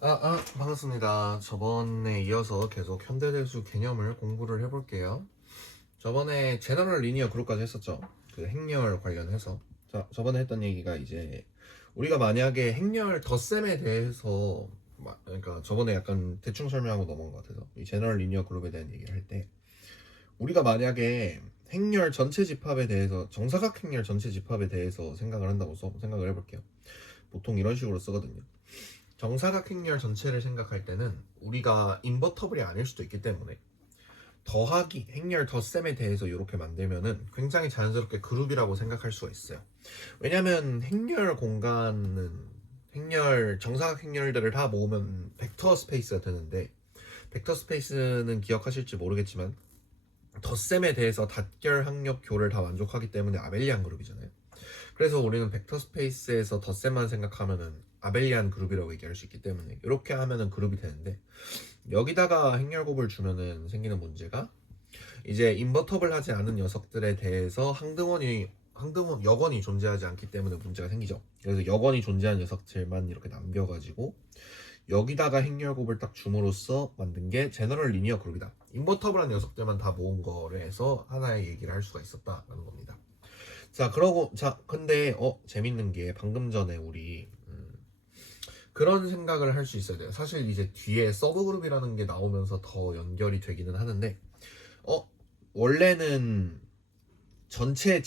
반갑습니다. 저번에 이어서 계속 현대대수 개념을 공부를 해볼게요. 저번에 제너럴 리니어 그룹까지 했었죠. 그 행렬 관련해서. 자, 저번에 했던 얘기가 이제 우리가 만약에 행렬 덧셈에 대해서 그러니까 저번에 약간 대충 설명하고 넘어간 것 같아서 이 제너럴 리니어 그룹에 대한 얘기를 할 때 우리가 만약에 행렬 전체 집합에 대해서 정사각 행렬 전체 집합에 대해서 생각을 한다고 생각을 해볼게요. 보통 이런 식으로 쓰거든요. 정사각 행렬 전체를 생각할 때는 우리가 인버터블이 아닐 수도 있기 때문에 더하기, 행렬 덧셈에 대해서 이렇게 만들면은 굉장히 자연스럽게 그룹이라고 생각할 수가 있어요. 왜냐면 행렬 공간은 정사각 행렬들을 다 모으면 벡터 스페이스가 되는데 벡터 스페이스는 기억하실지 모르겠지만 덧셈에 대해서 닷결 항력 교를 다 만족하기 때문에 아벨리안 그룹이잖아요. 그래서 우리는 벡터 스페이스에서 덧셈만 생각하면은 아벨리안 그룹이라고 얘기할 수 있기 때문에 이렇게 하면은 그룹이 되는데 여기다가 행렬곱을 주면은 생기는 문제가 이제 인버터블 하지 않은 녀석들에 대해서 여건이 존재하지 않기 때문에 문제가 생기죠. 그래서 여건이 존재하는 녀석들만 이렇게 남겨가지고 여기다가 행렬곱을 딱 줌으로써 만든 게 제너럴 리니어 그룹이다. 인버터블한 녀석들만 다 모은 거를 해서 하나의 얘기를 할 수가 있었다라는 겁니다. 근데 재밌는 게 방금 전에 우리 그런 생각을 할 수 있어야 돼요. 사실 이제 뒤에 서브그룹이라는 게 나오면서 더 연결이 되기는 하는데 원래는 전체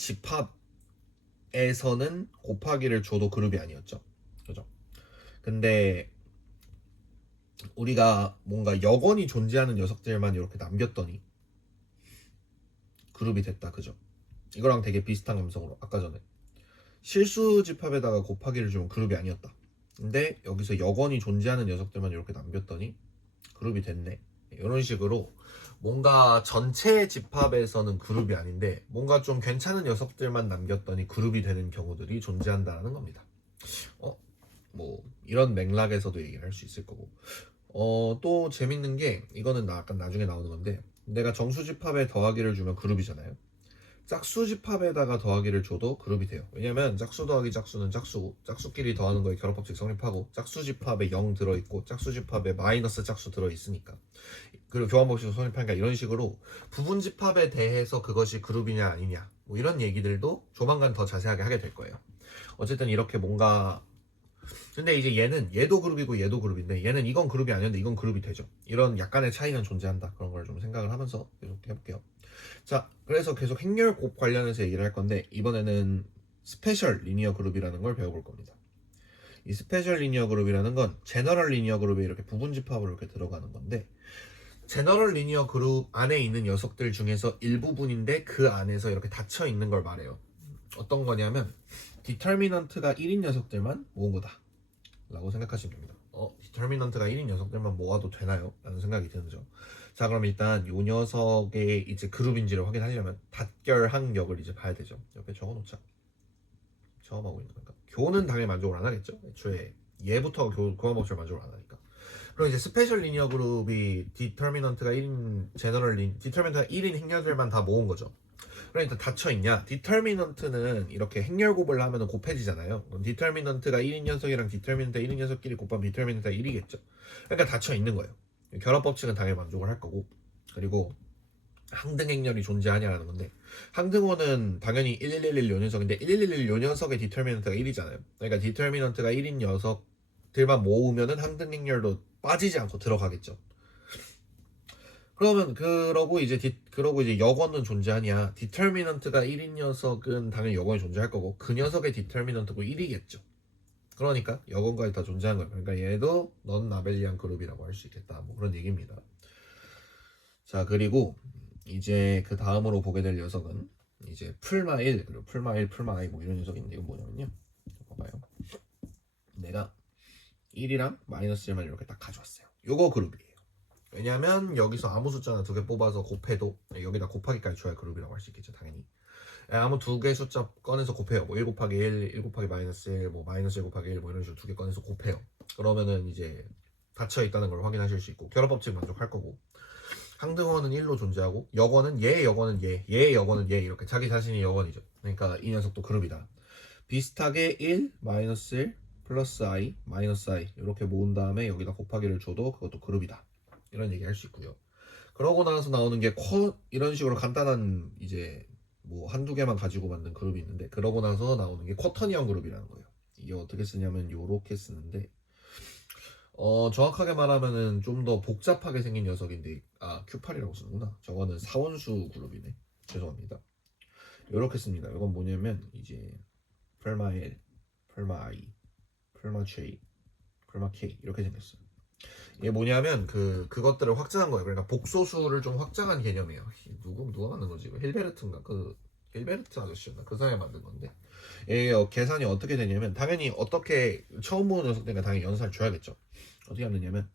집합에서는 곱하기를 줘도 그룹이 아니었죠. 그죠? 근데 우리가 뭔가 여건이 존재하는 녀석들만 이렇게 남겼더니 그룹이 됐다. 그죠? 이거랑 되게 비슷한 감성으로 아까 전에 실수 집합에다가 곱하기를 주면 그룹이 아니었다. 근데 여기서 여건이 존재하는 녀석들만 이렇게 남겼더니 그룹이 됐네. 이런 식으로 뭔가 전체 집합에서는 그룹이 아닌데 뭔가 좀 괜찮은 녀석들만 남겼더니 그룹이 되는 경우들이 존재한다는 겁니다. 뭐 이런 맥락에서도 얘기를 할 수 있을 거고 또 재밌는 게 이거는 약간 나중에 나오는 건데 내가 정수 집합에 더하기를 주면 그룹이잖아요. 짝수 집합에다가 더하기를 줘도 그룹이 돼요. 왜냐면 짝수 더하기 짝수는 짝수고 짝수끼리 더하는 거에 결합법칙 성립하고 짝수 집합에 0 들어있고 짝수 집합에 마이너스 짝수 들어있으니까 그리고 교환법칙 성립하니까 이런 식으로 부분 집합에 대해서 그것이 그룹이냐 아니냐 뭐 이런 얘기들도 조만간 더 자세하게 하게 될 거예요. 어쨌든 이렇게 뭔가 근데 이제 얘도 그룹이고 얘도 그룹인데 얘는 이건 그룹이 아니었는데 이건 그룹이 되죠. 이런 약간의 차이는 존재한다. 그런 걸 좀 생각을 하면서 계속 해볼게요. 자, 그래서 계속 행렬곱 관련해서 얘기를 할 건데 이번에는 스페셜 리니어 그룹이라는 걸 배워볼 겁니다. 이 스페셜 리니어 그룹이라는 건 제너럴 리니어 그룹에 이렇게 부분 집합으로 이렇게 들어가는 건데 제너럴 리니어 그룹 안에 있는 녀석들 중에서 일부분인데 그 안에서 이렇게 닫혀 있는 걸 말해요. 어떤 거냐면 디터미넌트가 1인 녀석들만 모은 거다 라고 생각하시면 됩니다. 디터미넌트가 1인 녀석들만 모아도 되나요? 라는 생각이 드죠. 자, 그럼 일단 이 녀석의 이제 그룹인지를 확인하려면 닷결 항력을 이제 봐야 되죠. 옆에 적어놓자. 처음 하고 있는 거니까. 교는 당연히 만족을 안 하겠죠. 애초에 얘부터 교환 법칙을 만족을 안 하니까. 그럼 이제 스페셜 리니어 그룹이 디터미넌트가 1인 행렬들만 다 모은 거죠. 그러니까 닫혀 있냐? 디터미넌트는 이렇게 행렬곱을 하면 곱해지잖아요. 그럼 디터미넌트가 1인 녀석이랑 디터미넌트 1인 녀석끼리 곱하면 디터미넌트가 1이겠죠. 그러니까 닫혀 있는 거예요. 결합 법칙은 당연히 만족을 할 거고. 그리고 항등 행렬이 존재하냐라는 건데 항등호는 당연히 1111 요녀석인데 1111 요녀석의 디터미넌트가 1이잖아요. 그러니까 디터미넌트가 1인 녀석들만 모으면은 항등 행렬도 빠지지 않고 들어가겠죠. 그러면 그러고 이제 여건은 존재하냐? 디터미넌트가 1인 녀석은 당연히 여건이 존재할 거고 그 녀석의 디터미넌트고 1이겠죠. 그러니까 여건까지 다 존재하는 거예요. 그러니까 얘도 넌 나벨리안 그룹이라고 할 수 있겠다. 뭐 그런 얘기입니다. 자, 그리고 이제 그 다음으로 보게 될 녀석은 이제 풀마 1 그리고 풀마 1, 풀마 i 뭐 이런 녀석인데 이건 뭐냐면요. 봐봐요. 내가 1이랑 마이너스 1만 이렇게 딱 가져왔어요. 요거 그룹이에요. 왜냐면 여기서 아무 숫자나 두 개 뽑아서 곱해도 여기다 곱하기까지 줘야 그룹이라고 할 수 있겠죠. 당연히 아무 두 개 숫자 꺼내서 곱해요. 뭐 1 곱하기 1, 1 곱하기 마이너스 1, 뭐 마이너스 1 곱하기 1 뭐 이런 식으로 두 개 꺼내서 곱해요. 그러면은 이제 닫혀 있다는 걸 확인하실 수 있고 결합법칙 만족할 거고 항등호는 1로 존재하고 여건은 여건은 얘의 여건은 얘 이렇게 자기 자신이 여건이죠. 그러니까 이 녀석도 그룹이다. 비슷하게 1, 마이너스 1, 플러스 i 마이너스 i 이렇게 모은 다음에 여기다 곱하기를 줘도 그것도 그룹이다. 이런 얘기 할 수 있고요. 그러고 나서 나오는 게 이런 식으로 간단한 이제 뭐 한두 개만 가지고 만든 그룹이 있는데, 그러고 나서 나오는 게 쿼터니언 그룹이라는 거예요. 이게 어떻게 쓰냐면 요렇게 쓰는데, 정확하게 말하면은 좀 더 복잡하게 생긴 녀석인데, Q8이라고 쓰는구나. 저거는 사원수 그룹이네. 죄송합니다. 요렇게 씁니다. 이건 뭐냐면 이제 펠마 L, 펠마 I, 펠마 J, 펠마 K 이렇게 생겼어요. 이게 뭐냐면 그것들을 확장한 거예요. 그러니까 복소수를 좀 확장한 개념이에요. 누가 만든 거지? 이거 힐베르트인가? 그 힐베르트 아저씨였나? 그 사람이 만든 건데, 이게 계산이 어떻게 되냐면, 당연히 어떻게 처음 보는 녀석들과 당연히 연산을 줘야겠죠. 어떻게 하면 되냐면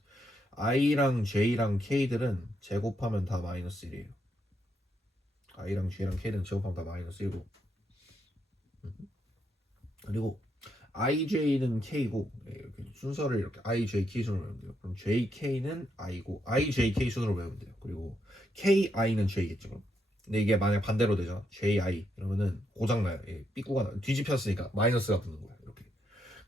i랑 j랑 k들은 제곱하면 다 마이너스 1이에요. i랑 j랑 k는 제곱하면 다 마이너스 1고, 그리고 ij는 k고, 이렇게 순서를 이렇게 ijk 순으로 외우면 돼요. 그럼 jk는 i고 ijk 순으로 외우면 돼요. 그리고 ki는 j겠죠. 그럼. 근데 이게 만약 반대로 되잖아. ji 그러면은 고장나요. 삐꾸가 뒤집혔으니까 마이너스가 붙는 거야. 이렇게.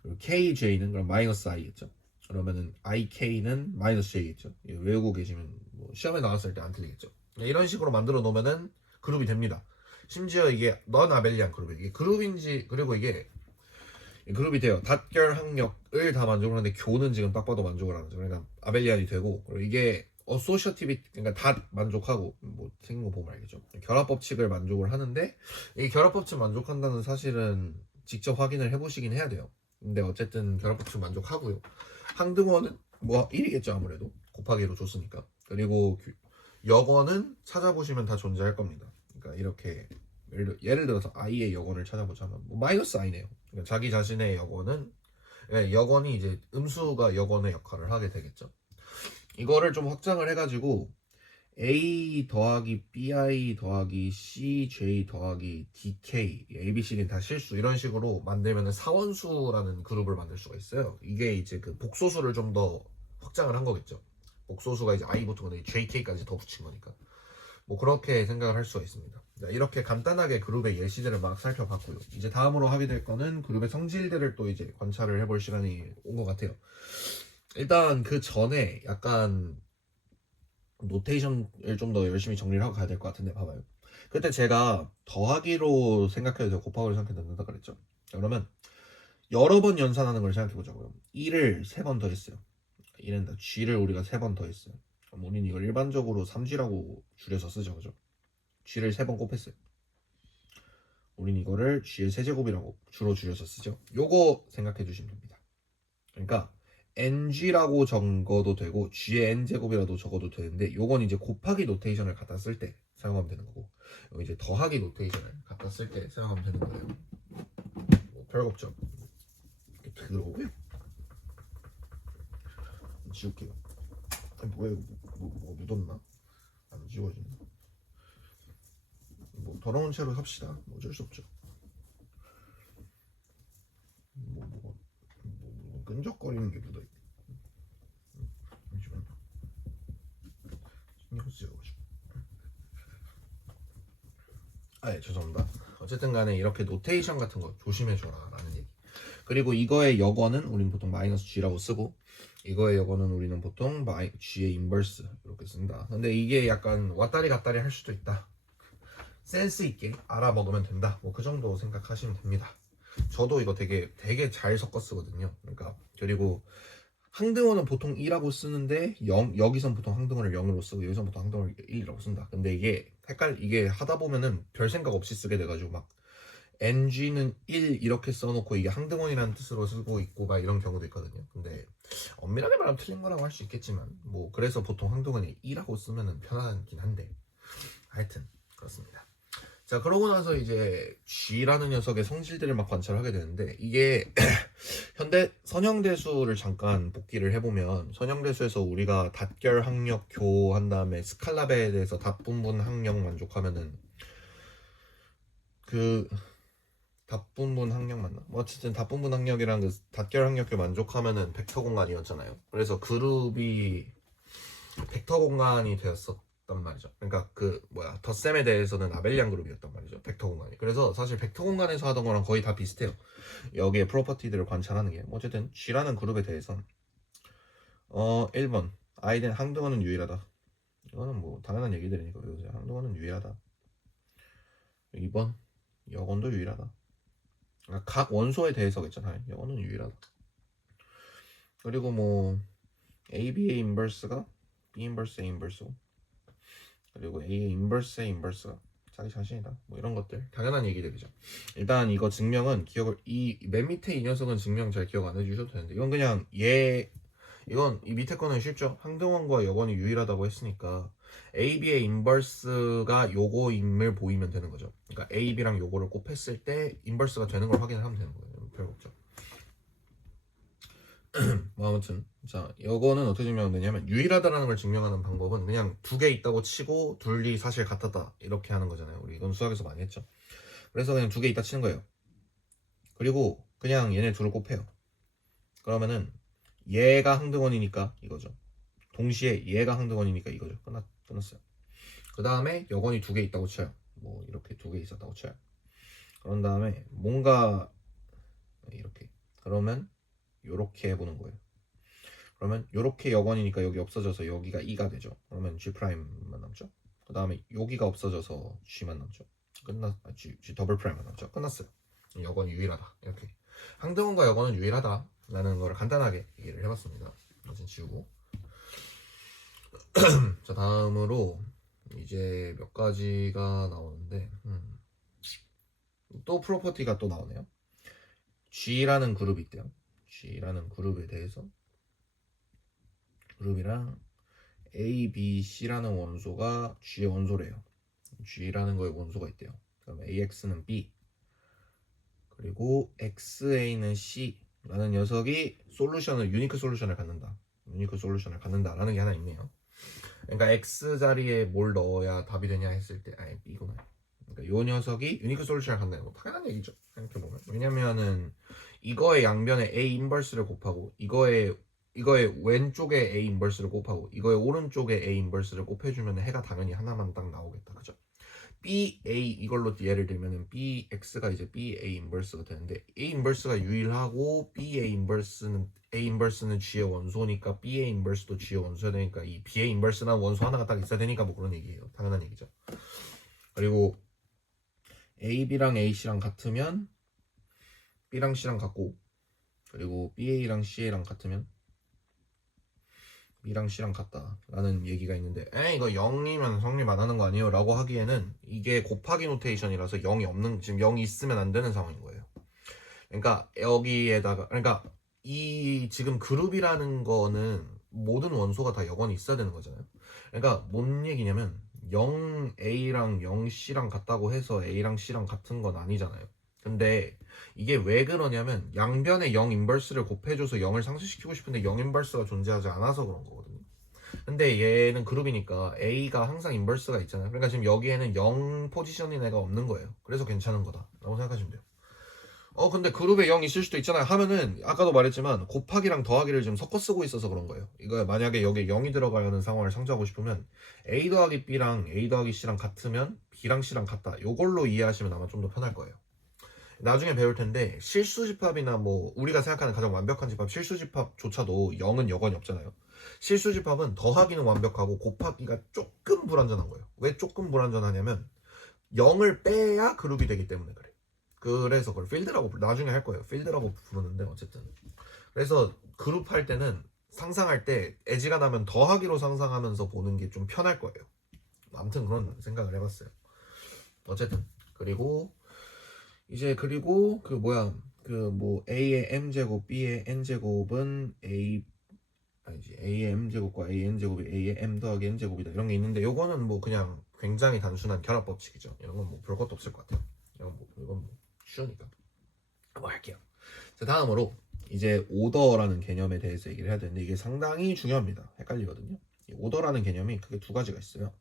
그리고 kj는 그럼 마이너스 i겠죠. 그러면은 ik는 마이너스 j겠죠. 외우고 계시면 뭐 시험에 나왔을 때 안 틀리겠죠. 이런 식으로 만들어 놓으면은 그룹이 됩니다. 심지어 이게 넌 아벨리안 그룹이 이게 그룹인지, 그리고 이게 그룹이 돼요. 닷결 학력을 다 만족을 하는데 교는 지금 딱 봐도 만족을 안 하죠. 그러니까 아벨리안이 되고, 그리고 이게 어소셔티비, 그러니까 다 만족하고, 뭐 생긴 거 보면 알겠죠. 결합 법칙을 만족을 하는데, 이 결합 법칙 만족한다는 사실은 직접 확인을 해보시긴 해야 돼요. 근데 어쨌든 결합 법칙 만족하고요. 항등원은 뭐 1이겠죠. 아무래도 곱하기로 줬으니까. 그리고 역원은 찾아보시면 다 존재할 겁니다. 그러니까 이렇게 예를 들어서 i의 역원을 찾아보자면 뭐 마이너스 i네요. 그러니까 자기 자신의 역원은, 역원이 이제 음수가 역원의 역할을 하게 되겠죠. 이거를 좀 확장을 해가지고 a 더하기 bi 더하기 cj 더하기 dk, abc는 다 실수, 이런 식으로 만들면 사원수라는 그룹을 만들 수가 있어요. 이게 이제 그 복소수를 좀 더 확장을 한 거겠죠. 복소수가 이제 i부터 jk까지 더 붙인 거니까. 뭐 그렇게 생각을 할 수가 있습니다. 이렇게 간단하게 그룹의 예시들을 막 살펴봤고요. 이제 다음으로 하게 될 거는 그룹의 성질들을 또 이제 관찰을 해볼 시간이 온 것 같아요. 일단 그 전에 약간 노테이션을 좀 더 열심히 정리를 하고 가야 될 것 같은데, 봐봐요. 그때 제가 더하기로 생각해도 되고 곱하기로 생각해도 된다 그랬죠. 그러면 여러 번 연산하는 걸 생각해 보자고요. 1을 3번 더했어요. 1은 g를 우리가 3번 더했어요. 그럼 우리는 이걸 일반적으로 3g라고 줄여서 쓰죠, 그죠? g를 3번 곱했어요. 우린 이거를 g의 세제곱이라고 주로 줄여서 쓰죠. 요거 생각해 주시면 됩니다. 그러니까 ng라고 적어도 되고 g의 n제곱이라도 적어도 되는데, 요건 이제 곱하기 노테이션을 갖다 쓸 때 사용하면 되는 거고, 이제 더하기 노테이션을 갖다 쓸 때 사용하면 되는 거예요. 뭐 별거 없죠. 이렇게 들어오고요. 지울게요. 뭐야, 뭐 묻었나? 안 지워지네. 뭐 더러운 채로 삽시다. 뭐 어쩔 수 없죠. 뭐 끈적거리는 게 묻어있네. 잠시만. 신경 쓰여가지고. 죄송합니다. 어쨌든 간에 이렇게 노테이션 같은 거 조심해줘라 라는 얘기. 그리고 이거의 역원은 우리는 보통 마이너스 g라고 쓰고, 이거의 역원은 우리는 보통 g의 인버스 이렇게 쓴다. 근데 이게 약간 왔다리 갔다리 할 수도 있다. 센스 있게 알아먹으면 된다. 뭐 그 정도 생각하시면 됩니다. 저도 이거 되게 잘 섞어 쓰거든요. 그러니까, 그리고 항등원은 보통 2라고 쓰는데 여기선 보통 항등원을 0으로 쓰고 여기선 보통 항등원을 1이라고 쓴다. 근데 이게 하다 보면은 별 생각 없이 쓰게 돼가지고 막 ng는 1 이렇게 써놓고 이게 항등원이라는 뜻으로 쓰고 있고 막 이런 경우도 있거든요. 근데 엄밀하게 말하면 틀린 거라고 할 수 있겠지만, 뭐 그래서 보통 항등원이 2라고 쓰면은 편하긴 한데, 하여튼 그렇습니다. 자, 그러고 나서 이제 G라는 녀석의 성질들을 막 관찰하게 되는데, 이게 현대 선형대수를 잠깐 복기를 해보면, 선형대수에서 우리가 닷결 항력 교 한 다음에 스칼라베에 대해서 답분분 항력 만족하면은, 그 답분분 항력 맞나? 뭐 어쨌든 답분분 항력이랑 그 닷결 항력교 만족하면은 벡터 공간이었잖아요. 그래서 그룹이 벡터 공간이 되었었다 그룹이었단 말이죠. 그러니까 덧셈에 대해서는 아벨리안 그룹이었단 말이죠. 벡터 공간이. 그래서 사실 벡터 공간에서 하던 거랑 거의 다 비슷해요. 여기에 프로퍼티들을 관찰하는 게. 어쨌든 G라는 그룹에 대해서 1번 아이덴 항등원은 유일하다. 이거는 뭐 당연한 얘기들이니까 외우세요. 항등원은 유일하다. 2번 여건도 유일하다. 그러니까 각 원소에 대해서겠잖아요. 여건은 유일하다. 그리고 뭐 AB의 인버스가 B 인버스 A 인버스고, 그리고 A의 인버스의 인버스가 자기 자신이다. 뭐 이런 것들 당연한 얘기들이죠. 일단 이거 증명은 기억을, 이 맨 밑에 이 녀석은 증명 잘 기억 안 해주셔도 되는데, 이건 그냥 이건 이 밑에 거는 쉽죠. 항등원과 여건이 유일하다고 했으니까 AB의 인버스가 요거임을 보이면 되는 거죠. 그러니까 AB랑 요거를 곱했을 때 인버스가 되는 걸 확인을 하면 되는 거예요. 별거 없죠. 뭐 아무튼 자, 이거는 어떻게 증명하면 되냐면, 유일하다라는 걸 증명하는 방법은 그냥 두 개 있다고 치고 둘이 사실 같았다 이렇게 하는 거잖아요. 우리 이건 수학에서 많이 했죠. 그래서 그냥 두 개 있다 치는 거예요. 그리고 그냥 얘네 둘을 곱해요. 그러면은 얘가 항등원이니까 이거죠. 동시에 얘가 항등원이니까 이거죠. 끝났어요. 그 다음에 여건이 두 개 있다고 쳐요. 뭐 이렇게 두 개 있었다고 쳐요. 그런 다음에 뭔가 이렇게, 그러면 요렇게 해보는 거예요. 그러면 요렇게 여건이니까 여기 없어져서 여기가 2가 되죠. 그러면 G'만 남죠. 그 다음에 여기가 없어져서 G만 남죠. G 더블 프라임만 남죠. 끝났어요. 여건이 유일하다. 이렇게 항등원과 여건은 유일하다 라는 걸 간단하게 얘기를 해봤습니다. 이제 지우고 자, 다음으로 이제 몇 가지가 나오는데 또 프로퍼티가 또 나오네요. G라는 그룹이 있대요. G라는 그룹에 대해서, 그룹이랑 A, B, C라는 원소가 G의 원소래요. G라는 거에 원소가 있대요. 그럼 AX는 B, 그리고 XA는 C라는 녀석이 유니크 솔루션을 갖는다. 유니크 솔루션을 갖는다라는 게 하나 있네요. 그러니까 X 자리에 뭘 넣어야 답이 되냐 했을 때, 아니 B구나. 그러니까 요 녀석이 유니크 솔루션을 갖는다. 뭐 당연한 얘기죠. 생각해보면. 왜냐면은 이거의 양변에 A 인버스를 곱하고 이거의 왼쪽에 A 인버스를 곱하고 이거의 오른쪽에 A 인버스를 곱해주면 해가 당연히 하나만 딱 나오겠다. 그죠? BA 이걸로 예를 들면은 BX가 이제 BA 인버스가 되는데, A 인버스가 유일하고 A 인버스는 G의 원소니까 BA 인버스도 G의 원소야 되니까 이 BA 인버스라는 원소 하나가 딱 있어야 되니까 뭐 그런 얘기예요. 당연한 얘기죠. 그리고 AB랑 AC랑 같으면 B랑 C랑 같고, 그리고 BA랑 CA랑 같으면 B랑 C랑 같다 라는 얘기가 있는데, 이거 0이면 성립 안 하는 거 아니에요? 라고 하기에는 이게 곱하기 노테이션이라서 0이 없는, 지금 0이 있으면 안 되는 상황인 거예요. 그러니까 여기에다가, 그러니까 이 지금 그룹이라는 거는 모든 원소가 다 여건이 있어야 되는 거잖아요. 그러니까 뭔 얘기냐면 0A랑 0C랑 같다고 해서 A랑 C랑 같은 건 아니잖아요. 근데 이게 왜 그러냐면 양변에 0 인버스를 곱해줘서 0을 상쇄시키고 싶은데 0 인버스가 존재하지 않아서 그런 거거든요. 근데 얘는 그룹이니까 A가 항상 인버스가 있잖아요. 그러니까 지금 여기에는 0 포지션인 애가 없는 거예요. 그래서 괜찮은 거다 라고 생각하시면 돼요. 근데 그룹에 0 있을 수도 있잖아요 하면은, 아까도 말했지만 곱하기랑 더하기를 지금 섞어 쓰고 있어서 그런 거예요. 이거 만약에 여기에 0이 들어가는 상황을 상정하고 싶으면 A 더하기 B랑 A 더하기 C랑 같으면 B랑 C랑 같다, 요걸로 이해하시면 아마 좀 더 편할 거예요. 나중에 배울 텐데 실수 집합이나 뭐 우리가 생각하는 가장 완벽한 집합, 실수 집합조차도 0은 여건이 없잖아요. 실수 집합은 더하기는 완벽하고 곱하기가 조금 불완전한 거예요. 왜 조금 불완전하냐면 0을 빼야 그룹이 되기 때문에 그래. 그래서 그걸 필드라고 나중에 할 거예요. 필드라고 부르는데, 어쨌든 그래서 그룹 할 때는 상상할 때 에지가 나면 더하기로 상상하면서 보는 게 좀 편할 거예요. 아무튼 그런 생각을 해봤어요. 어쨌든 그리고 A의 m제곱 B의 n제곱은 A의 m제곱과 A의 n제곱이 A의 m 더하기 n제곱이다, 이런 게 있는데, 요거는 뭐 그냥 굉장히 단순한 결합 법칙이죠. 이런 건 뭐 볼 것도 없을 것 같아요. 이건 뭐 쉬우니까 뭐 할게요. 자, 다음으로 이제 오더라는 개념에 대해서 얘기를 해야 되는데, 이게 상당히 중요합니다. 헷갈리거든요. 이 오더라는 개념이 크게 두 가지가 있어요.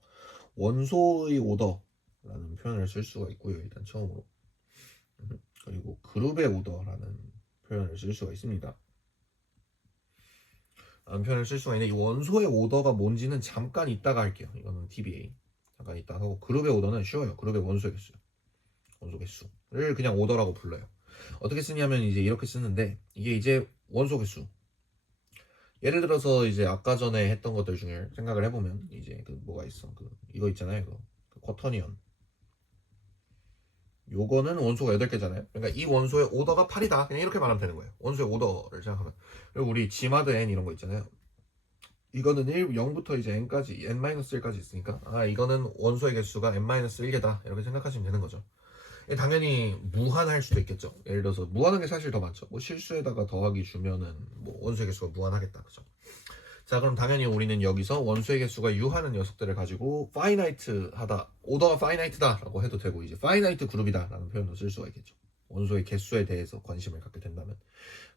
원소의 오더라는 표현을 쓸 수가 있고요, 일단 처음으로. 그리고 그룹의 오더라는 표현을 쓸 수가 있습니다. 표현을 쓸 수가 있는데 이 원소의 오더가 뭔지는 잠깐 이따가 할게요. 이거는 TBA. 잠깐 이따가 하고 그룹의 오더는 쉬워요. 그룹의 원소의 개수. 원소 개수를 그냥 오더라고 불러요. 어떻게 쓰냐면 이제 이렇게 쓰는데 이게 이제 원소 개수. 예를 들어서 이제 아까 전에 했던 것들 중에 생각을 해보면 이제 그 뭐가 있어. 그 이거 있잖아요. 그 쿼터니언. 요거는 원소가 8개잖아요. 그러니까 이 원소의 오더가 8이다. 그냥 이렇게 말하면 되는 거예요. 원소의 오더를 생각하면. 그리고 우리 G마드 N 이런 거 있잖아요. 이거는 0부터 이제 N까지, N-1까지 있으니까 이거는 원소의 개수가 N-1개다. 이렇게 생각하시면 되는 거죠. 당연히 무한할 수도 있겠죠. 예를 들어서 무한한 게 사실 더 많죠. 뭐 실수에다가 더하기 주면은 뭐 원소의 개수가 무한하겠다. 그죠? 자, 그럼 당연히 우리는 여기서 원소의 개수가 유하는 녀석들을 가지고 파이나이트하다, 오더가 파이나이트다라고 해도 되고 이제 파이나이트 그룹이다라는 표현도 쓸 수가 있겠죠. 원소의 개수에 대해서 관심을 갖게 된다면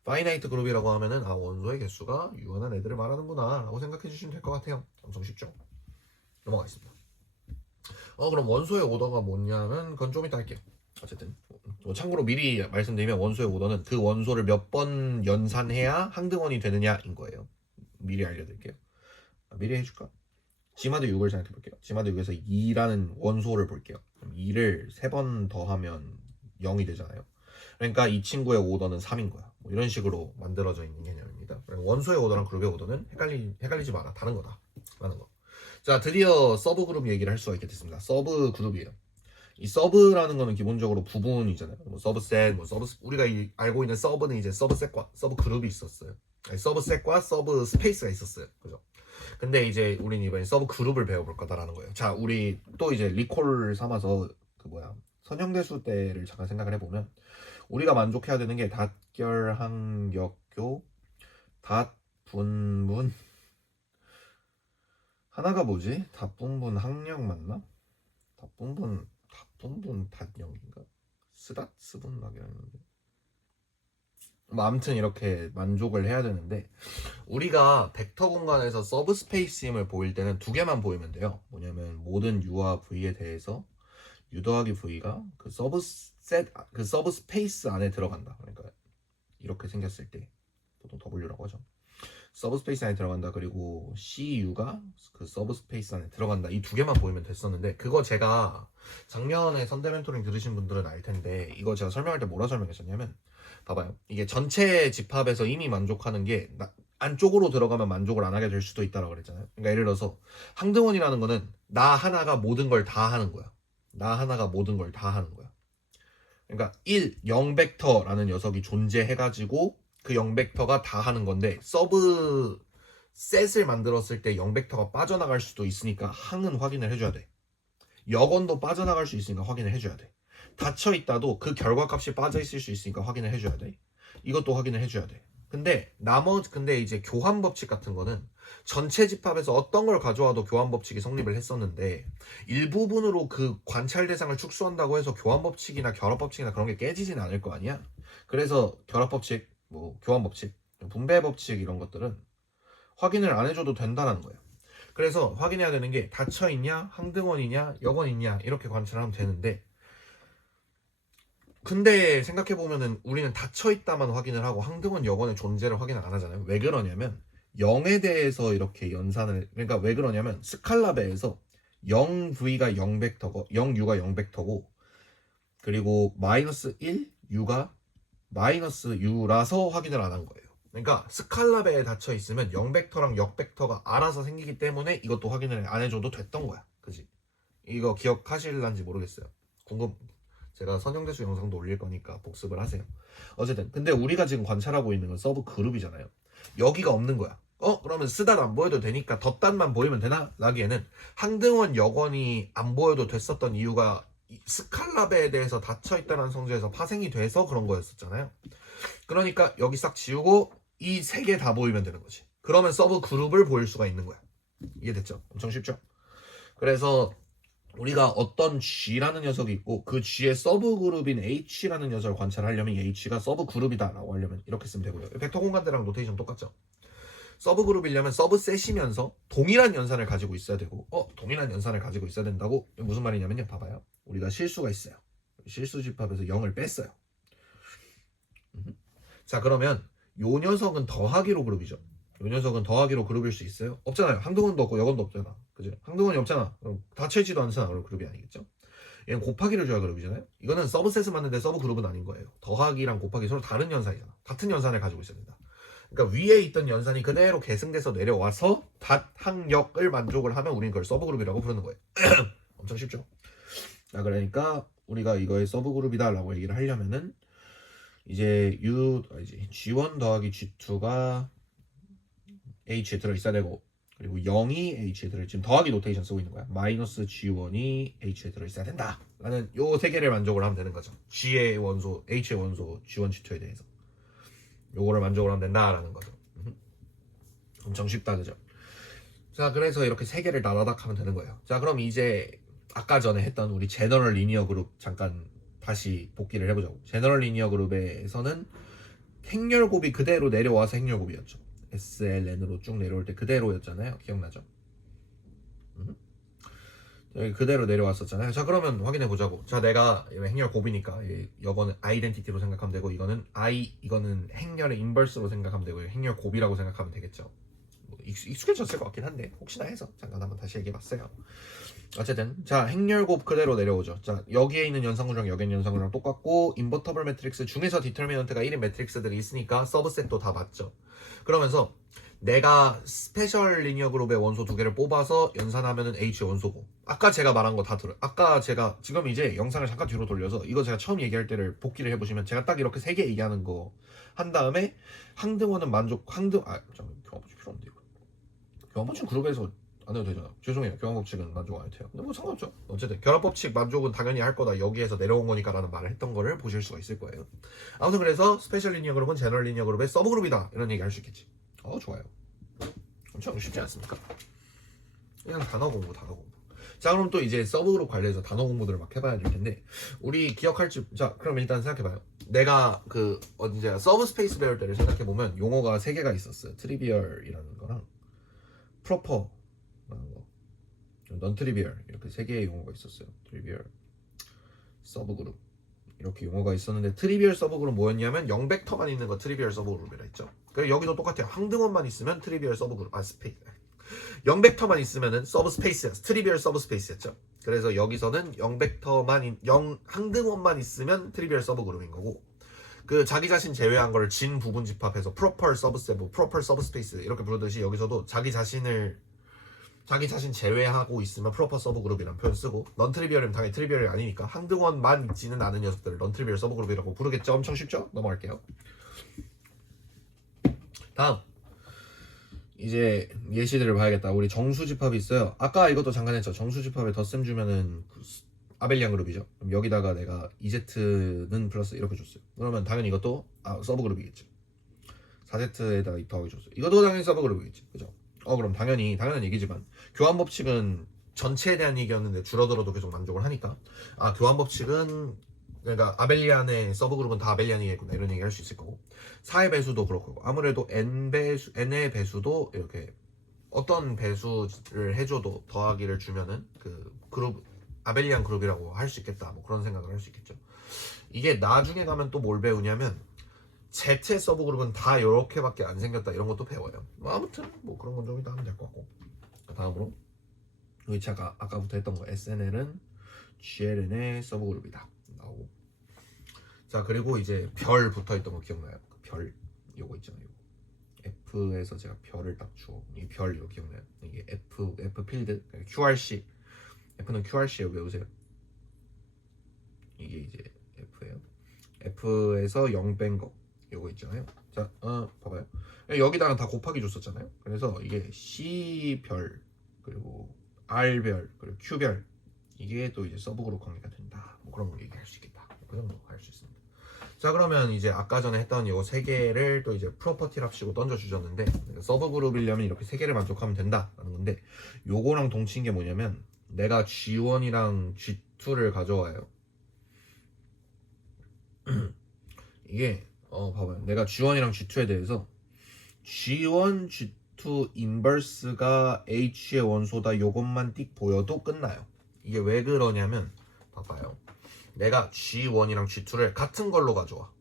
파이나이트 그룹이라고 하면은 원소의 개수가 유한한 애들을 말하는구나라고 생각해 주시면 될 것 같아요. 엄청 쉽죠. 넘어가겠습니다. 그럼 원소의 오더가 뭐냐면 그건 좀 이따 할게요. 어쨌든 참고로 미리 말씀드리면 원소의 오더는 그 원소를 몇 번 연산해야 항등원이 되느냐인 거예요. 미리 알려드릴게요. 미리 해줄까? G마드 6을 생각해볼게요. G마드 6에서 2라는 원소를 볼게요. 그럼 2를 3번 더하면 0이 되잖아요. 그러니까 이 친구의 오더는 3인 거야. 뭐 이런 식으로 만들어져 있는 개념입니다. 원소의 오더랑 그룹의 오더는 헷갈리지 마라. 다른 거다. 라는 거. 자, 드디어 서브 그룹 얘기를 할 수가 있게 됐습니다. 서브 그룹이에요. 이 서브라는 거는 기본적으로 부분이잖아요. 뭐 서브셋, 우리가 알고 있는 서브는 이제 서브셋과 서브 그룹이 있었어요. 아니, 서브셋과 서브 스페이스가 있었어요. 그죠? 근데 이제 우리는 이번에 서브 그룹을 배워볼 거다라는 거예요. 자, 우리 또 이제 리콜 삼아서 선형대수 때를 잠깐 생각을 해보면 우리가 만족해야 되는 게 닷결항역교 닷분분 하나가 뭐지? 닷분분 항력 맞나? 닷분분 닷영인가? 스분 막 이러는데 뭐 아무튼 이렇게 만족을 해야 되는데 우리가 벡터 공간에서 서브 스페이스임을 보일 때는 두 개만 보이면 돼요. 뭐냐면 모든 U와 V에 대해서 U 더하기 V가 그 서브 스페이스 안에 들어간다. 그러니까 이렇게 생겼을 때 보통 W라고 하죠. 서브 스페이스 안에 들어간다. 그리고 CU가 그 서브 스페이스 안에 들어간다. 이 두 개만 보이면 됐었는데 그거 제가 작년에 선대 멘토링 들으신 분들은 알 텐데 이거 제가 설명할 때 뭐라 설명했었냐면 봐봐요. 이게 전체 집합에서 이미 만족하는 게 안쪽으로 들어가면 만족을 안 하게 될 수도 있다고 그랬잖아요. 그러니까 예를 들어서 항등원이라는 거는 나 하나가 모든 걸 다 하는 거야. 나 하나가 모든 걸 다 하는 거야. 그러니까 1, 0벡터라는 녀석이 존재해가지고 그 0벡터가 다 하는 건데 서브 셋을 만들었을 때 0벡터가 빠져나갈 수도 있으니까 항은 확인을 해줘야 돼. 여건도 빠져나갈 수 있으니까 확인을 해줘야 돼. 닫혀있다도 그 결과값이 빠져있을 수 있으니까 확인을 해줘야 돼. 이것도 확인을 해줘야 돼. 근데 이제 교환 법칙 같은 거는 전체 집합에서 어떤 걸 가져와도 교환 법칙이 성립을 했었는데 일부분으로 그 관찰 대상을 축소한다고 해서 교환 법칙이나 결합 법칙이나 그런 게 깨지진 않을 거 아니야. 그래서 결합 법칙, 뭐 교환 법칙, 분배 법칙 이런 것들은 확인을 안 해줘도 된다는 거예요. 그래서 확인해야 되는 게 닫혀있냐, 항등원이냐, 여건이냐 이렇게 관찰하면 되는데 근데 생각해보면은 우리는 닫혀있다만 확인을 하고 항등원 여건의 존재를 확인을 안 하잖아요. 왜 그러냐면 0에 대해서 이렇게 연산을 그러니까 왜 그러냐면 스칼라배에서 0V가 0벡터고 0U가 0벡터고 그리고 마이너스 1 U가 마이너스 U라서 확인을 안 한 거예요. 그러니까 스칼라배에 닫혀 있으면 0벡터랑 역벡터가 알아서 생기기 때문에 이것도 확인을 안 해줘도 됐던 거야. 그지? 이거 기억하실란지 모르겠어요. 제가 선형대수 영상도 올릴 거니까 복습을 하세요. 어쨌든 근데 우리가 지금 관찰하고 있는 건 서브 그룹이잖아요. 여기가 없는 거야. 그러면 쓰다 안 보여도 되니까 덧단만 보이면 되나? 라기에는 항등원 여건이 안 보여도 됐었던 이유가 스칼라배에 대해서 닫혀있다는 성질에서 파생이 돼서 그런 거였었잖아요. 그러니까 여기 싹 지우고 이 세 개 다 보이면 되는 거지. 그러면 서브 그룹을 보일 수가 있는 거야. 이해됐죠? 엄청 쉽죠? 그래서 우리가 어떤 G라는 녀석이 있고 그 G의 서브 그룹인 H라는 녀석을 관찰하려면 이 H가 서브 그룹이다 라고 하려면 이렇게 쓰면 되고요. 벡터 공간대랑 노테이션 똑같죠? 서브 그룹이려면 서브셋이면서 동일한 연산을 가지고 있어야 되고 동일한 연산을 가지고 있어야 된다고 무슨 말이냐면요. 봐봐요. 우리가 실수가 있어요. 실수 집합에서 0을 뺐어요. 자, 그러면 요 녀석은 더하기로 그룹이죠. 이 녀석은 더하기로 그룹일 수 있어요? 없잖아요. 항등원도 없고 여건도 없잖아. 그죠? 항등원이 없잖아. 그럼 닫혀있지도 않잖아. 그럼 그룹이 아니겠죠? 얘는 곱하기를 줘야 그룹이잖아요. 이거는 서브셋을 맞는데 서브 그룹은 아닌 거예요. 더하기랑 곱하기 서로 다른 연산이잖아. 같은 연산을 가지고 있어야 된다. 그러니까 위에 있던 연산이 그대로 계승돼서 내려와서 닷항역을 만족을 하면 우리는 그걸 서브 그룹이라고 부르는 거예요. 엄청 쉽죠? 자, 그러니까 우리가 이거의 서브 그룹이다라고 얘기를 하려면은 이제 G1 더하기 G2가 H에 들어있어야 되고, 그리고 0이 H에 들어 지금 더하기 노테이션 쓰고 있는 거야. 마이너스 G1이 H에 들어있어야 된다 라는 요 세 개를 만족을 하면 되는 거죠. G의 원소, H의 원소 G1, G2에 대해서 요거를 만족을 하면 된다라는 거죠. 엄청 쉽다, 그죠? 자, 그래서 이렇게 세 개를 다다닥 하면 되는 거예요. 자, 그럼 이제 아까 전에 했던 우리 제너럴 리니어 그룹 잠깐 다시 복기를 해보자고. 제너럴 리니어 그룹에서는 행렬곱이 그대로 내려와서 행렬곱이었죠. SLN으로 쭉 내려올 때 그대로였잖아요. 기억나죠? 여기 그대로 내려왔었잖아요. 자, 그러면 확인해 보자고. 자, 내가 행렬곱이니까 이거는 아이덴티티로 생각하면 되고, 이거는 행렬의 인버스로 생각하면 되고, 행렬곱이라고 생각하면 되겠죠. 뭐 익숙해졌을 것 같긴 한데 혹시나 해서 잠깐 한번 다시 얘기해봤어요. 어쨌든 자, 행렬곱 그대로 내려오죠. 자, 여기에 있는 연산구조랑 여기 있는 연산구조랑 똑같고, 인버터블 매트릭스 중에서 디터미넌트가 1인 매트릭스들이 있으니까 서브셋도 다 맞죠. 그러면서 내가 스페셜 리니어 그룹의 원소 두 개를 뽑아서 연산하면은 H 원소고, 아까 제가 말한 거 다 들어요. 아까 제가 지금 이제 영상을 잠깐 뒤로 돌려서 이거 제가 처음 얘기할 때를 복기를 해보시면 제가 딱 이렇게 세 개 얘기하는 거 한 다음에 항등원은 잠깐 교환법칙 필요 없는데, 이거 교환법칙 그룹에서 안 해도 되잖아. 죄송해요. 교환법칙은 만족 안 해도 돼요. 근데 뭐 상관없죠. 어쨌든 결합법칙 만족은 당연히 할 거다. 여기에서 내려온 거니까 라는 말을 했던 거를 보실 수가 있을 거예요. 아무튼 그래서 스페셜 리니어 그룹은 제너럴 리니어 그룹의 서브 그룹이다, 이런 얘기 할 수 있겠지. 좋아요. 엄청 쉽지 않습니까? 그냥 단어 공부. 자, 그럼 또 이제 서브 그룹 관련해서 단어 공부들을 막 해봐야 될 텐데, 우리 자, 그럼 일단 생각해봐요. 내가 언제 서브 스페이스 배울 때를 생각해보면 용어가 세 개가 있었어요. 트리비얼이라는 거랑 프로퍼 라는 거, 넌 트리비얼, 이렇게 세 개의 용어가 있었어요. 트리비얼, 서브 그룹, 이렇게 용어가 있었는데, 트리비얼 서브 그룹 뭐였냐면 0벡터만 있는 거 트리비얼 서브 그룹이라 했죠. 그리고 여기도 똑같아요. 항등원만 있으면 트리비얼 서브 그룹, 0벡터만 있으면은 서브 스페이스, 트리비얼 서브 스페이스였죠. 그래서 여기서는 항등원만 있으면 트리비얼 서브 그룹인 거고, 그 자기 자신 제외한 거를 진 부분 집합해서 프로펄 서브 세브, 프로펄 서브 스페이스 이렇게 부르듯이, 여기서도 자기 자신 제외하고 있으면 프로퍼 서브 그룹이라는 표현 쓰고, 넌 트리비얼이면 당연히 트리비얼이 아니니까 항등원만 있지는 않은 녀석들을 넌 트리비얼 서브 그룹이라고 부르겠죠. 엄청 쉽죠? 넘어갈게요. 다음 이제 예시들을 봐야겠다. 우리 정수집합이 있어요. 아까 이것도 잠깐 했죠. 정수집합에 덧셈 주면은 아벨리안 그룹이죠. 그럼 여기다가 내가 EZ는 플러스 이렇게 줬어요. 그러면 당연히 이것도 서브 그룹이겠지. 4Z에다가 더하기 줬어요. 이것도 당연히 서브 그룹이겠지. 그죠? 그럼 당연한 얘기지만 교환 법칙은 전체에 대한 얘기였는데 줄어들어도 계속 만족을 하니까, 교환 법칙은 그러니까 아벨리안의 서브 그룹은 다 아벨리안이겠구나, 이런 얘기 할 수 있을 거고, 4의 배수도 그렇고, 아무래도 n의 배수도 이렇게 어떤 배수를 해줘도 더하기를 주면은 그 그룹 아벨리안 그룹이라고 할 수 있겠다, 뭐 그런 생각을 할 수 있겠죠. 이게 나중에 가면 또 뭘 배우냐면 Z의 서브 그룹은 다 이렇게밖에 안 생겼다, 이런 것도 배워요. 아무튼 뭐 그런 건 좀 이따 하면 될 것 같고. 다음으로 우리 제가 아까부터 했던 거, SNL은 GLN의 서브 그룹이다 나오고. 자, 그리고 이제 별 붙어있던 거 기억나요? 그 별 요거 있잖아요. F에서 제가 별을 딱 주어, 이 별 이거 기억나요? 이게 F 필드, QRC, F는 QRC예요. 외우세요. 이게 이제 F예요. F에서 0 뺀 거 요거 있잖아요. 자, 봐봐요. 여기다가 다 곱하기 줬었잖아요. 그래서 이게 C별, 그리고 R별, 그리고 Q별, 이게 또 이제 서브 그룹 관계가 된다, 뭐 그런 거 얘기할 수 있겠다. 그 정도 할 수 있습니다. 자, 그러면 이제 아까 전에 했던 요 세 개를 또 이제 프로퍼티랍시고 던져 주셨는데, 서브 그룹이려면 이렇게 세 개를 만족하면 된다라는 건데, 요거랑 동치인 게 뭐냐면 내가 G1이랑 G2를 가져와요. 이게 봐봐요. 내가 G1이랑 G2에 대해서 G1, G2 인버스가 H의 원소다, 요것만 띡 보여도 끝나요. 이게 왜 그러냐면, 봐봐요. 내가 G1이랑 G2를 같은 걸로 가져와.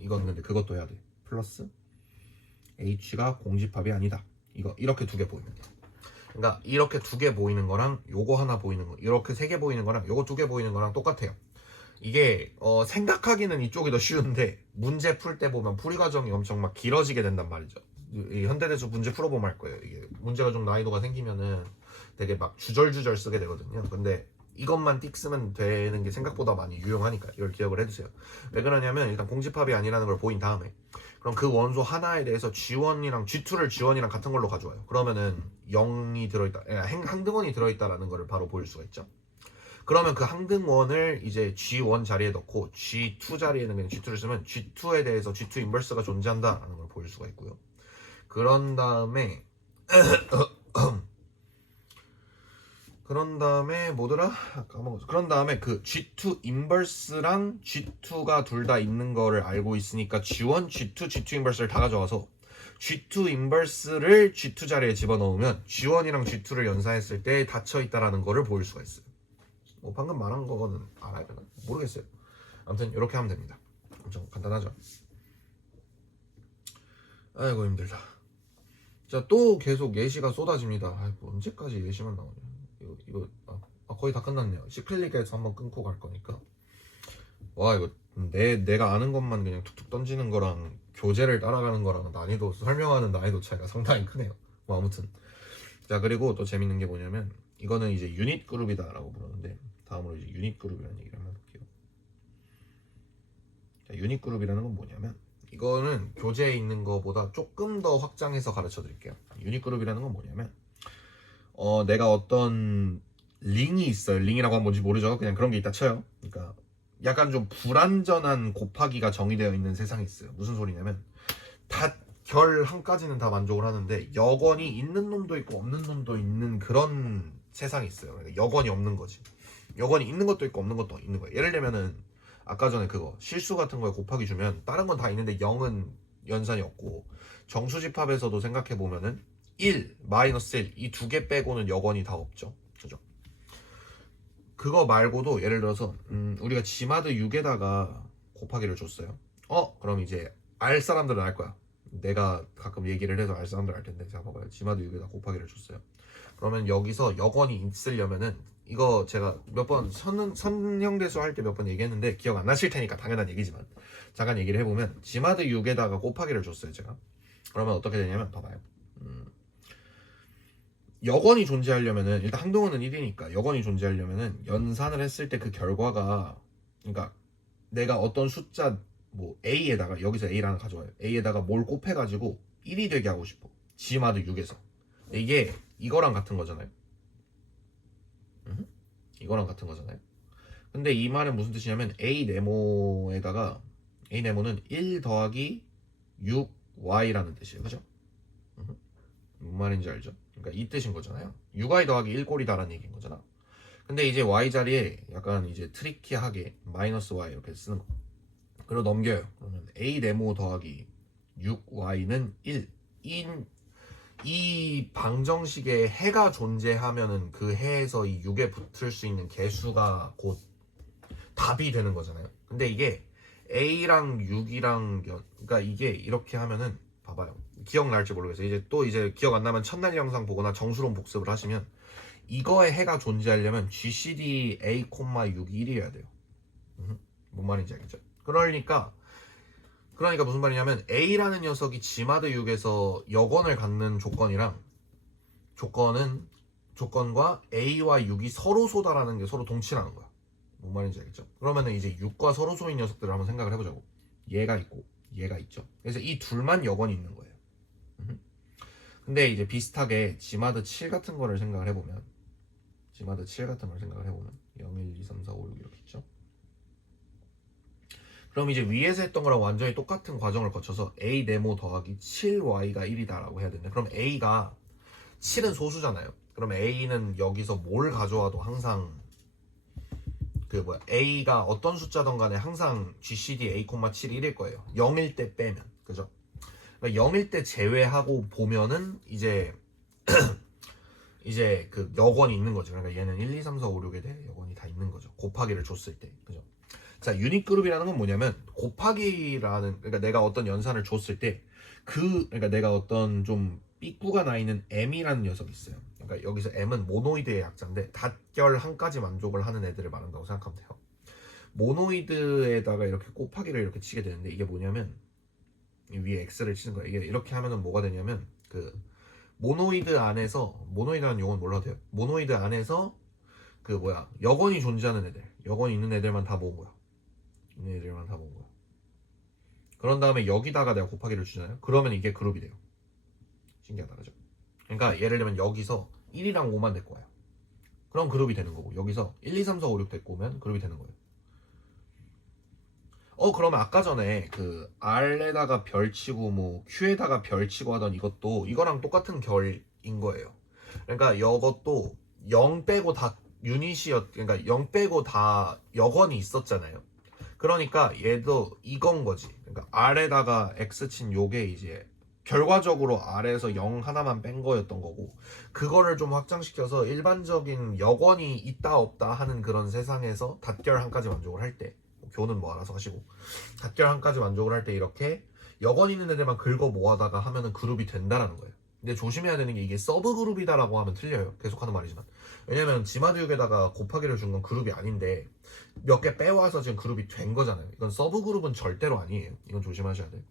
이건 근데 그것도 해야 돼. 플러스 H가 공집합이 아니다. 이거 이렇게 두 개 보이면 돼. 그러니까 이렇게 두 개 보이는 거랑 요거 하나 보이는 거, 이렇게 세 개 보이는 거랑 요거 두 개 보이는 거랑 똑같아요. 이게 생각하기는 이쪽이 더 쉬운데 문제 풀 때 보면 풀이 과정이 엄청 막 길어지게 된단 말이죠. 이 현대대수 문제 풀어보면 할 거예요. 이게 문제가 좀 난이도가 생기면은 되게 막 주절주절 쓰게 되거든요. 근데 이것만 띡 쓰면 되는 게 생각보다 많이 유용하니까 이걸 기억을 해두세요. 왜 그러냐면 일단 공집합이 아니라는 걸 보인 다음에 그럼 그 원소 하나에 대해서 G1이랑 G2를 G1이랑 같은 걸로 가져와요. 그러면은 0이 들어있다, 항등원이 들어있다라는 거를 바로 보일 수가 있죠. 그러면 그 항등원을 이제 G1 자리에 넣고 G2 자리에는 그냥 G2를 쓰면 G2에 대해서 G2 인버스가 존재한다라는 걸 보일 수가 있고요. 그런 다음에 뭐더라? 까먹었어. 그런 다음에 그 G2 인버스랑 G2가 둘 다 있는 거를 알고 있으니까 G1, G2, G2 인버스를 다 가져와서 G2 인버스를 G2 자리에 집어넣으면 G1이랑 G2를 연산했을 때 닫혀 있다라는 거를 보일 수가 있어요. 뭐 방금 말한 거는 알아야 되나? 모르겠어요. 아무튼 이렇게 하면 됩니다. 엄청 간단하죠. 아이고 힘들다. 자, 또 계속 예시가 쏟아집니다. 아이고 언제까지 예시만 나오냐. 이거 거의 다 끝났네요. 시클릭에서 한번 끊고 갈 거니까. 와 이거 내가 아는 것만 그냥 툭툭 던지는 거랑 교재를 따라가는 거랑 난이도 설명하는 난이도 차이가 상당히 크네요. 뭐 아무튼 자, 그리고 또 재밌는 게 뭐냐면 이거는 이제 유닛 그룹이다 라고 부르는데 다음으로 이제 유닛 그룹이라는 얘기를 한번 해볼게요. 자, 유닛 그룹이라는 건 뭐냐면 이거는 교재에 있는 거보다 조금 더 확장해서 가르쳐 드릴게요. 유닛 그룹이라는 건 뭐냐면 내가 어떤 링이 있어요. 링이라고 하면 뭔지 모르죠. 그냥 그런 게 있다 쳐요. 그러니까 약간 좀 불완전한 곱하기가 정의되어 있는 세상이 있어요. 무슨 소리냐면 다 결 한 가지는 다 만족을 하는데 여건이 있는 놈도 있고 없는 놈도 있는 그런 세상이 있어요. 그러니까 여건이 없는 거지. 여건이 있는 것도 있고 없는 것도 있는 거예요. 예를 들면은 아까 전에 그거 실수 같은 거에 곱하기 주면 다른 건 다 있는데 0은 연산이 없고 정수집합에서도 생각해 보면은 1, 마이너스 1 이 두 개 빼고는 여건이 다 없죠. 그죠? 그거 말고도 예를 들어서 우리가 지마드 6에다가 곱하기를 줬어요. 그럼 이제 알 사람들은 알 거야. 내가 가끔 얘기를 해서 알 사람들 알 텐데. 자 봐봐요. 지마드 6에다 곱하기를 줬어요. 그러면 여기서 여건이 있으려면은 이거 제가 몇 번 선형대수 할 때 몇 번 얘기했는데 기억 안 나실 테니까 당연한 얘기지만 잠깐 얘기를 해보면 지마드 6에다가 곱하기를 줬어요 제가. 그러면 어떻게 되냐면 봐봐요. 여건이 존재하려면은 일단 항등원은 1이니까 여건이 존재하려면은 연산을 했을 때 그 결과가 그러니까 내가 어떤 숫자 뭐 A에다가 여기서 A를 가져와요. A에다가 뭘 곱해가지고 1이 되게 하고 싶어. G마드 6에서 이게 이거랑 같은 거잖아요. 이거랑 같은 거잖아요. 근데 이 말은 무슨 뜻이냐면 A 네모에다가 A 네모는 1 더하기 6y라는 뜻이에요. 그죠? 뭔 말인지 알죠? 그러니까 이 뜻인 거잖아요. 6y 더하기 1꼴이다라는 얘기인 거잖아. 근데 이제 y 자리에 약간 이제 트리키하게 마이너스 y 이렇게 쓰는 거. 그리고 넘겨요. 그러면 a 네모 더하기 6y는 1. 이 방정식에 해가 존재하면은 그 해에서 이 6에 붙을 수 있는 개수가 곧 답이 되는 거잖아요. 근데 이게 a랑 6이랑 그러니까 이게 이렇게 하면은 봐봐요. 기억날지 모르겠어요. 이제 기억 안 나면 첫날 영상 보거나 정수론 복습을 하시면 이거에 해가 존재하려면 GCD A, 6이 1이어야 돼요. 뭔 말인지 알겠죠? 그러니까 무슨 말이냐면 A라는 녀석이 G마드 6에서 여건을 갖는 조건과 A와 6이 서로 소다라는 게 서로 동치라는 거야. 뭔 말인지 알겠죠? 그러면은 이제 6과 서로 소인 녀석들을 한번 생각을 해보자고. 얘가 있고 얘가 있죠. 그래서 이 둘만 여건이 있는 거예요. 근데 이제 비슷하게 G마드 7 같은 거를 생각을 해보면 0, 1, 2, 3, 4, 5, 6 이렇게 있죠. 그럼 이제 위에서 했던 거랑 완전히 똑같은 과정을 거쳐서 A 네모 더하기 7y가 1이다 라고 해야 되는데 그럼 A가 7은 소수잖아요. 그럼 A는 여기서 뭘 가져와도 항상 A가 어떤 숫자든 간에 항상 GCD A, 7이 1일 거예요. 0일 때 빼면. 그죠? 그러니까 0일 때 제외하고 보면은 이제 그 여건이 있는 거죠. 그러니까 얘는 1, 2, 3, 4, 5, 6에 대해 여건이 다 있는 거죠. 곱하기를 줬을 때. 그죠? 자, 유닛 그룹이라는 건 뭐냐면 그러니까 내가 어떤 연산을 줬을 때 그러니까 내가 어떤 좀 삐꾸가 나 있는 M이라는 녀석이 있어요. 그러니까 여기서 M은 모노이드의 약자인데 닷결 한 가지 만족을 하는 애들을 말한다고 생각하면 돼요. 모노이드에다가 이렇게 곱하기를 이렇게 치게 되는데 이게 뭐냐면 위에 X를 치는 거예요. 이게 이렇게 하면은 뭐가 되냐면 그 모노이드 안에서 모노이드라는 용어는 몰라도 돼요. 모노이드 안에서 그 뭐야 여건이 존재하는 애들, 여건이 있는 애들만 다 모은 거야. 있는 애들만 다 모은 거야. 그런 다음에 여기다가 내가 곱하기를 주잖아요. 그러면 이게 그룹이 돼요. 신기하다 그죠? 그러니까 예를 들면 여기서 1이랑 5만 데리고 와요. 그럼 그룹이 되는 거고 여기서 1, 2, 3, 4, 5, 6 데리고 오면 그룹이 되는 거예요. 그러면 아까 전에 그 R에다가 별 치고 뭐 Q에다가 별 치고 하던 이것도 이거랑 똑같은 결인 거예요. 그러니까 이것도 0 빼고 다 유닛이었, 그러니까 0 빼고 다 여건이 있었잖아요. 그러니까 얘도 이건 거지. 그러니까 R에다가 X 친 요게 이제 결과적으로 R에서 0 하나만 뺀 거였던 거고, 그거를 좀 확장시켜서 일반적인 여건이 있다 없다 하는 그런 세상에서 닷결 한 가지 만족을 할 때, 교는 뭐 알아서 하시고, 닷결 한 가지 만족을 할 때 이렇게 여건 있는 애들만 긁어 모아다가 하면은 그룹이 된다라는 거예요. 근데 조심해야 되는 게 이게 서브 그룹이다라고 하면 틀려요. 계속 하는 말이지만. 왜냐면 지마듀육에다가 곱하기를 준 건 그룹이 아닌데 몇 개 빼와서 지금 그룹이 된 거잖아요. 이건 서브 그룹은 절대로 아니에요. 이건 조심하셔야 돼요.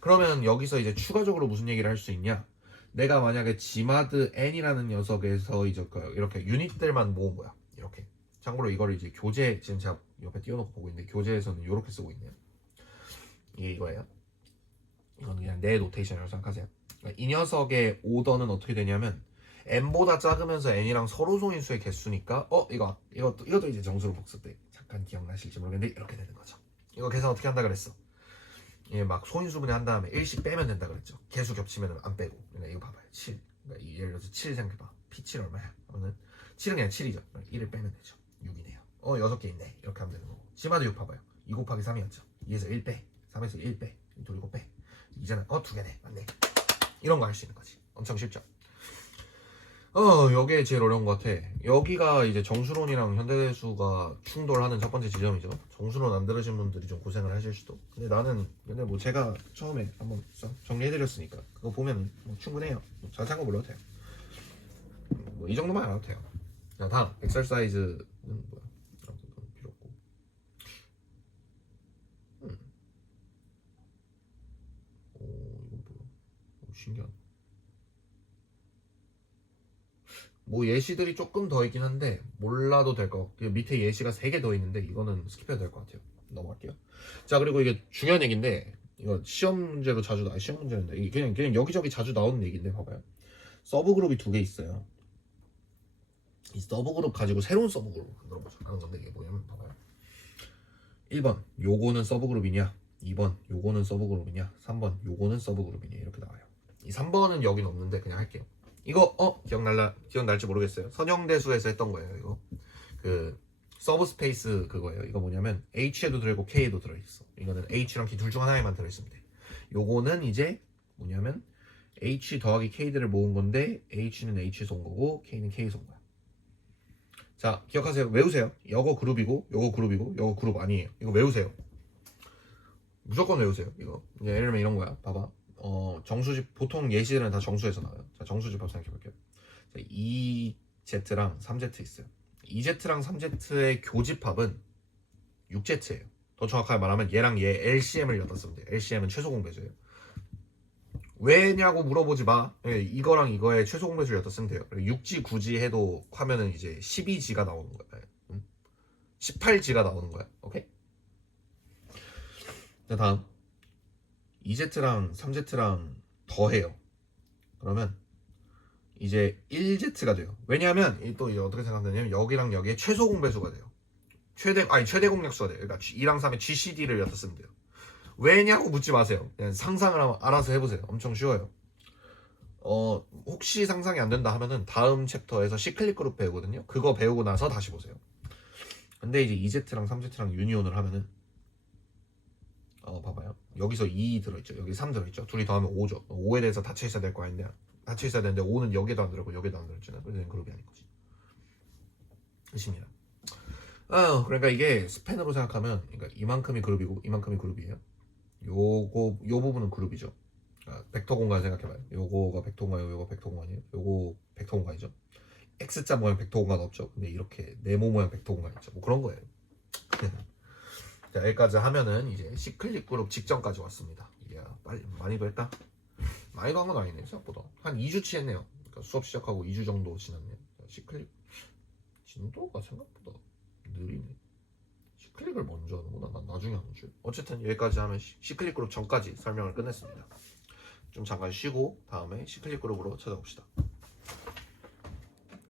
그러면 여기서 이제 추가적으로 무슨 얘기를 할 수 있냐? 내가 만약에 지마드 n이라는 녀석에서 이제 이렇게 유닛들만 모은 거야. 이렇게. 참고로 이걸 이제 교재 지금 제가 옆에 띄워놓고 보고 있는데 교재에서는 이렇게 쓰고 있네요. 이게 이거예요. 이건 그냥 내 노테이션이라고 생각하세요. 그러니까 이 녀석의 오더는 어떻게 되냐면 n보다 작으면서 n이랑 서로 소인수의 개수니까 이것도 이제 정수로 복습돼. 잠깐 기억나실지 모르겠는데 이렇게 되는 거죠. 이거 계산 어떻게 한다 그랬어? 예, 막 소인수분해 한 다음에 1씩 빼면 된다 그랬죠. 개수 겹치면 안 빼고. 그러니까 이거 봐봐요. 7. 그러니까 예를 들어서 7 생각해봐. P7 얼마야? 그러면 7은 그냥 7이죠. 1을 빼면 되죠. 6이네요. 6개 있네. 이렇게 하면 되는 거고. 지마도 6 봐봐요. 2 곱하기 3이었죠. 2에서 1 빼. 3에서 1 빼. 그리고 빼. 이제는 2개네. 맞네. 이런 거 할 수 있는 거지. 엄청 쉽죠. 여기에 제일 어려운 것 같아. 여기가 이제 정수론이랑 현대수가 충돌하는 첫 번째 지점이죠. 정수론 안 들으신 분들이 좀 고생을 하실 수도. 근데 뭐 제가 처음에 한번 정리해드렸으니까 그거 보면 뭐 충분해요. 뭐 자세한 거 몰라도 돼요. 뭐 이 정도만 알아도 돼요. 자, 다음 엑설사이즈는 뭐야? 아무튼 필요 없고. 이건 뭐야? 신기하다. 뭐 예시들이 조금 더 있긴 한데 몰라도 될 것 같고 밑에 예시가 3개 더 있는데 이거는 스킵해도 될 것 같아요. 넘어갈게요. 자, 그리고 이게 중요한 얘기인데 이거 시험 문제로 자주 나와. 시험 문제인데 이게 그냥 여기저기 자주 나오는 얘기인데 봐봐요. 서브 그룹이 2개 있어요. 이 서브 그룹 가지고 새로운 서브 그룹 만들어보자 하는 건데 이게 뭐냐면 봐봐요. 1번 요거는 서브 그룹이냐, 2번 요거는 서브 그룹이냐, 3번 요거는 서브 그룹이냐 이렇게 나와요. 이 3번은 여긴 없는데 그냥 할게요. 이거 기억날지 모르겠어요. 선형대수에서 했던 거예요. 이거 그 서브 스페이스 그거예요. 이거 뭐냐면 H에도 들어있고 K에도 들어있어. 이거는 H랑 K 둘 중 하나에만 들어있으면 돼. 요거는 이제 뭐냐면 H 더하기 K들을 모은 건데 H는 H에서 온 거고 K는 K에서 온 거야. 자, 기억하세요. 외우세요. 요거 그룹이고 요거 그룹이고 요거 그룹 아니에요. 이거 외우세요. 무조건 외우세요. 이거 예를 들면 이런 거야. 봐봐. 정수집 보통 예시들은 다 정수에서 나와요. 자, 정수집합 생각해볼게요. 자, 2Z랑 3Z 있어요. 2Z랑 3Z의 교집합은 6Z예요. 더 정확하게 말하면 얘랑 얘 LCM을 갖다 쓰면 돼요. LCM은 최소 공배수예요. 왜냐고 물어보지 마. 예, 이거랑 이거의 최소 공배수를 갖다 쓰면 돼요. 6G, 9G 해도 하면은 이제 12G가 나오는 거야. 18G가 나오는 거야. 오케이? 자, 다음 2Z랑 3Z랑 더해요. 그러면 이제 1Z가 돼요. 왜냐하면 또 어떻게 생각되냐면 여기랑 여기에 최소 공배수가 돼요. 최대 공약수가 돼요. 그러니까 2랑 3의 GCD를 갖다 쓰면 돼요. 왜냐고 묻지 마세요. 그냥 상상을 알아서 해보세요. 엄청 쉬워요. 혹시 상상이 안 된다 하면은 다음 챕터에서 시클릭 그룹 배우거든요. 그거 배우고 나서 다시 보세요. 근데 이제 2Z랑 3Z랑 유니온을 하면은 봐봐요. 여기서 2 들어있죠. 여기 3 들어있죠. 둘이 더하면 5죠. 5에 대해서 닫혀 있어야 될 거 아닌데 닫혀 있어야 되는데 5는 여기에도 안 들어있고 여기에도 안 들어있잖아요. 그래서 그룹이 아닌 거지. 의심이야. 그러니까 이게 스팬으로 생각하면 그러니까 이만큼이 그룹이고 이만큼이 그룹이에요. 요 부분은 그룹이죠. 벡터 공간 생각해봐요. 요거가 벡터 공간이고 요거 벡터 공간이에요. 요거 벡터 공간이죠. X자 모양 벡터 공간 없죠. 근데 이렇게 네모 모양 벡터 공간 있죠. 뭐 그런 거예요. 자, 여기까지 하면은 이제 시클릭 그룹 직전까지 왔습니다. 이야, 빨리 많이도 했다. 많이도 한 건 아니네 생각보다. 한 2주치 했네요. 그러니까 수업 시작하고 2주 정도 지났네요. 시클릭 진도가 생각보다 느리네. 시클릭을 먼저 하는구나. 난 나중에 하는 줄. 어쨌든 여기까지 하면 시클릭 그룹 전까지 설명을 끝냈습니다. 좀 잠깐 쉬고 다음에 시클릭 그룹으로 찾아봅시다.